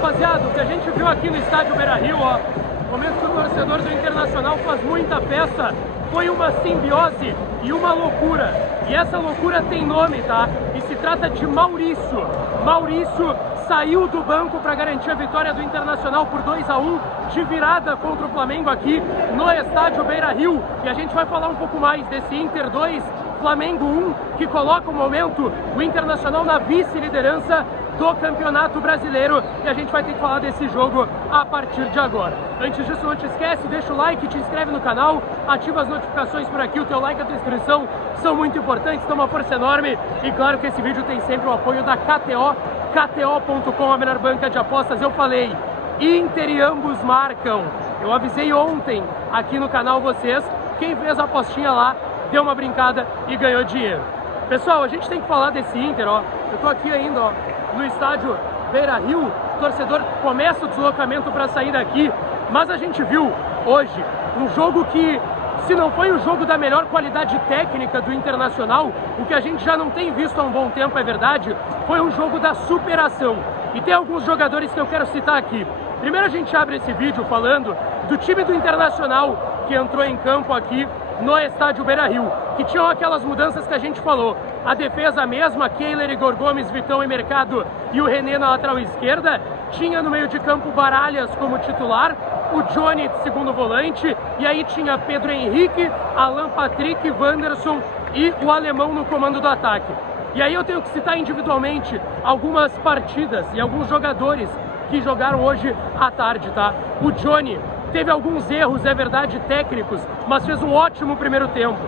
rapaziada, o que a gente viu aqui no estádio Beira-Rio, ó, no momento que o torcedor do Internacional faz muita festa, foi uma simbiose e uma loucura. E essa loucura tem nome, tá? E se trata de Maurício. Maurício saiu do banco para garantir a vitória do Internacional por 2-1 de virada contra o Flamengo aqui no estádio Beira-Rio. E a gente vai falar um pouco mais desse Inter 2, Flamengo 1, que coloca o momento o Internacional na vice-liderança do Campeonato Brasileiro, e a gente vai ter que falar desse jogo a partir de agora. Antes disso, não te esquece, deixa o like, te inscreve no canal, ativa as notificações por aqui, o teu like e a tua inscrição são muito importantes, dão uma força enorme, e claro que esse vídeo tem sempre o apoio da KTO, KTO.com, a melhor banca de apostas. Eu falei, Inter e ambos marcam. Eu avisei ontem aqui no canal vocês, quem fez a apostinha lá, deu uma brincada e ganhou dinheiro. Pessoal, a gente tem que falar desse Inter, ó. Eu tô aqui ainda, ó, no estádio Beira-Rio. O torcedor começa o deslocamento para sair daqui, mas a gente viu hoje um jogo que, se não foi o jogo da melhor qualidade técnica do Internacional, o que a gente já não tem visto há um bom tempo, é verdade, foi um jogo da superação. E tem alguns jogadores que eu quero citar aqui. Primeiro a gente abre esse vídeo falando do time do Internacional que entrou em campo aqui no estádio Beira-Rio, que tinham aquelas mudanças que a gente falou. A defesa mesma, Kehler, Igor Gomes, Vitão e Mercado e o René na lateral esquerda. Tinha no meio de campo Baralhas como titular, o Johnny de segundo volante, e aí tinha Pedro Henrique, Alan Patrick, Wanderson e o Alemão no comando do ataque. E aí eu tenho que citar individualmente algumas partidas e alguns jogadores que jogaram hoje à tarde, tá? O Johnny teve alguns erros, é verdade, técnicos, mas fez um ótimo primeiro tempo.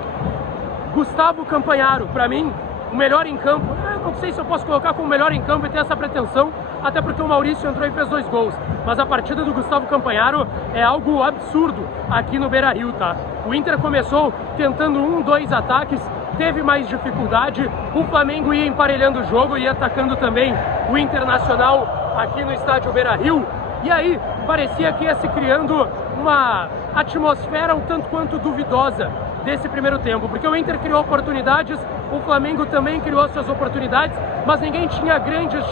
Gustavo Campanharo, para mim, o melhor em campo. Eu não sei se eu posso colocar como melhor em campo e ter essa pretensão, até porque o Maurício entrou e fez 2 gols. Mas a partida do Gustavo Campanharo é algo absurdo aqui no Beira-Rio, tá? O Inter começou tentando 1-2 ataques, teve mais dificuldade, o Flamengo ia emparelhando o jogo e atacando também o Internacional aqui no estádio Beira-Rio. E aí, parecia que ia se criando uma atmosfera um tanto quanto duvidosa desse primeiro tempo, porque o Inter criou oportunidades, o Flamengo também criou suas oportunidades, mas ninguém tinha grandes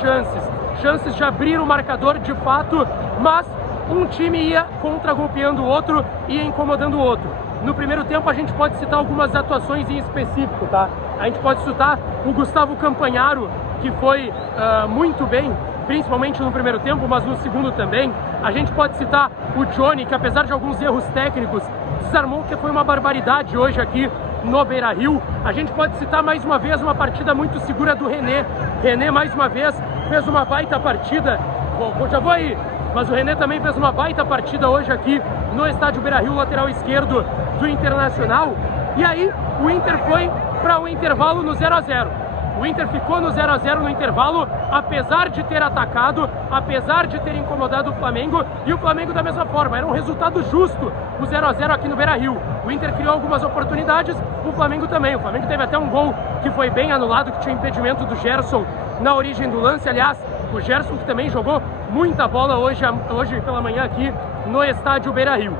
chances de abrir o marcador de fato, mas um time ia contra-golpeando o outro e ia incomodando o outro. No primeiro tempo a gente pode citar algumas atuações em específico, tá? A gente pode citar o Gustavo Campanharo, que foi muito bem, principalmente no primeiro tempo, mas no segundo também. A gente pode citar o Johnny, que apesar de alguns erros técnicos, desarmou, que foi uma barbaridade hoje aqui no Beira-Rio. A gente pode citar mais uma vez uma partida muito segura do René. René mais uma vez fez uma baita partida. Bom, já vou aí. Mas o René também fez uma baita partida hoje aqui no estádio Beira-Rio, lateral esquerdo do Internacional. E aí o Inter foi para um intervalo no 0-0. O Inter ficou no 0-0 no intervalo, apesar de ter atacado, apesar de ter incomodado o Flamengo, e o Flamengo da mesma forma. Era um resultado justo o 0-0 aqui no Beira-Rio. O Inter criou algumas oportunidades, o Flamengo também. O Flamengo teve até um gol que foi bem anulado, que tinha impedimento do Gerson na origem do lance. Aliás, o Gerson que também jogou muita bola hoje pela manhã aqui no estádio Beira-Rio.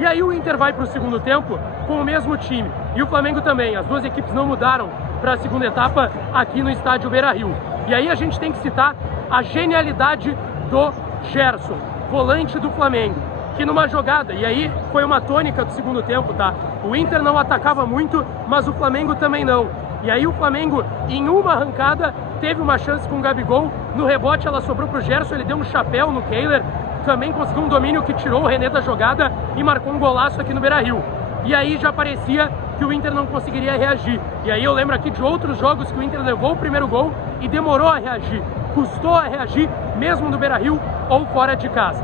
E aí o Inter vai para o segundo tempo com o mesmo time. E o Flamengo também. As duas equipes não mudaram para a segunda etapa aqui no estádio Beira-Rio. E aí a gente tem que citar a genialidade do Gerson, volante do Flamengo, que numa jogada, e aí foi uma tônica do segundo tempo, tá? O Inter não atacava muito, mas o Flamengo também não. E aí o Flamengo, em uma arrancada, teve uma chance com o Gabigol. No rebote ela sobrou pro Gerson, ele deu um chapéu no Kehler, também conseguiu um domínio que tirou o René da jogada e marcou um golaço aqui no Beira-Rio. E aí já parecia que o Inter não conseguiria reagir. E aí eu lembro aqui de outros jogos que o Inter levou o primeiro gol e demorou a reagir. Custou a reagir, mesmo no Beira-Rio ou fora de casa.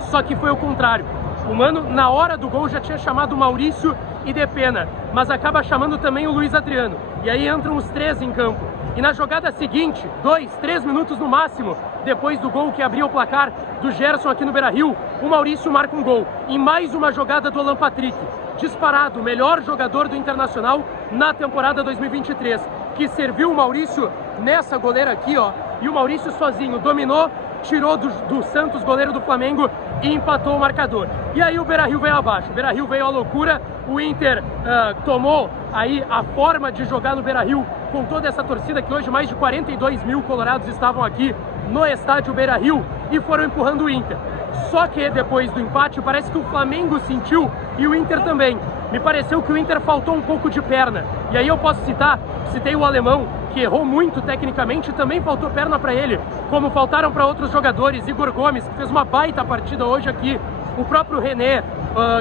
Só que foi o contrário. O Mano, na hora do gol, já tinha chamado o Maurício e Depena, mas acaba chamando também o Luiz Adriano. E aí entram os 3 em campo. E na jogada seguinte, 2, 3 minutos no máximo, depois do gol que abriu o placar do Gerson aqui no Beira-Rio, o Maurício marca um gol. Em mais uma jogada do Alan Patrick. Disparado, o melhor jogador do Internacional na temporada 2023, que serviu o Maurício nessa goleira aqui, ó, e o Maurício sozinho dominou, tirou do Santos, goleiro do Flamengo, e empatou o marcador. E aí o Beira-Rio veio abaixo, o Beira-Rio veio à loucura, o Inter tomou aí a forma de jogar no Beira-Rio com toda essa torcida, que hoje mais de 42 mil colorados estavam aqui no estádio Beira-Rio, e foram empurrando o Inter. Só que depois do empate, parece que o Flamengo sentiu e o Inter também. Me pareceu que o Inter faltou um pouco de perna. E aí eu posso citei o alemão, que errou muito tecnicamente, também faltou perna para ele, como faltaram para outros jogadores. Igor Gomes, que fez uma baita partida hoje aqui, o próprio René,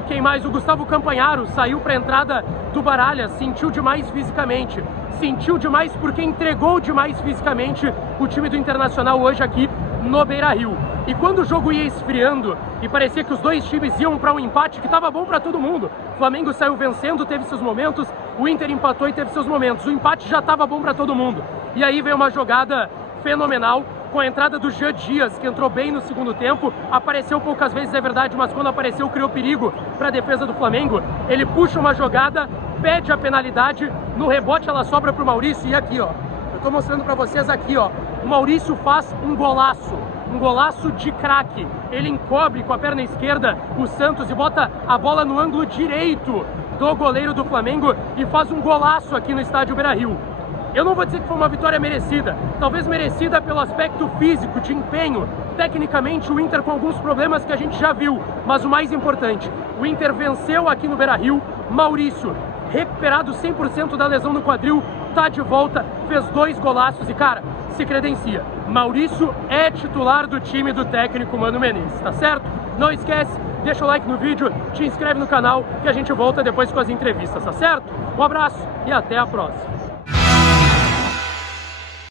quem mais? O Gustavo Campanharo saiu para a entrada do Baralhas, sentiu demais fisicamente. Sentiu demais porque entregou demais fisicamente o time do Internacional hoje aqui no Beira-Rio. E quando o jogo ia esfriando e parecia que os dois times iam para um empate que estava bom para todo mundo, o Flamengo saiu vencendo, teve seus momentos, o Inter empatou e teve seus momentos. O empate já estava bom para todo mundo. E aí veio uma jogada fenomenal com a entrada do Jean Dias, que entrou bem no segundo tempo, apareceu poucas vezes, é verdade, mas quando apareceu criou perigo para a defesa do Flamengo. Ele puxa uma jogada, pede a penalidade, no rebote ela sobra para o Maurício, e aqui ó, eu estou mostrando para vocês aqui ó, o Maurício faz um golaço de craque. Ele encobre com a perna esquerda o Santos e bota a bola no ângulo direito do goleiro do Flamengo e faz um golaço aqui no estádio Beira-Rio. Eu não vou dizer que foi uma vitória merecida, talvez merecida pelo aspecto físico, de empenho. Tecnicamente o Inter com alguns problemas que a gente já viu, mas o mais importante, o Inter venceu aqui no Beira-Rio. Maurício, recuperado 100% da lesão no quadril, tá de volta, fez 2 golaços e cara, se credencia. Maurício é titular do time do técnico Mano Menezes, tá certo? Não esquece, deixa o like no vídeo, te inscreve no canal que a gente volta depois com as entrevistas, tá certo? Um abraço e até a próxima.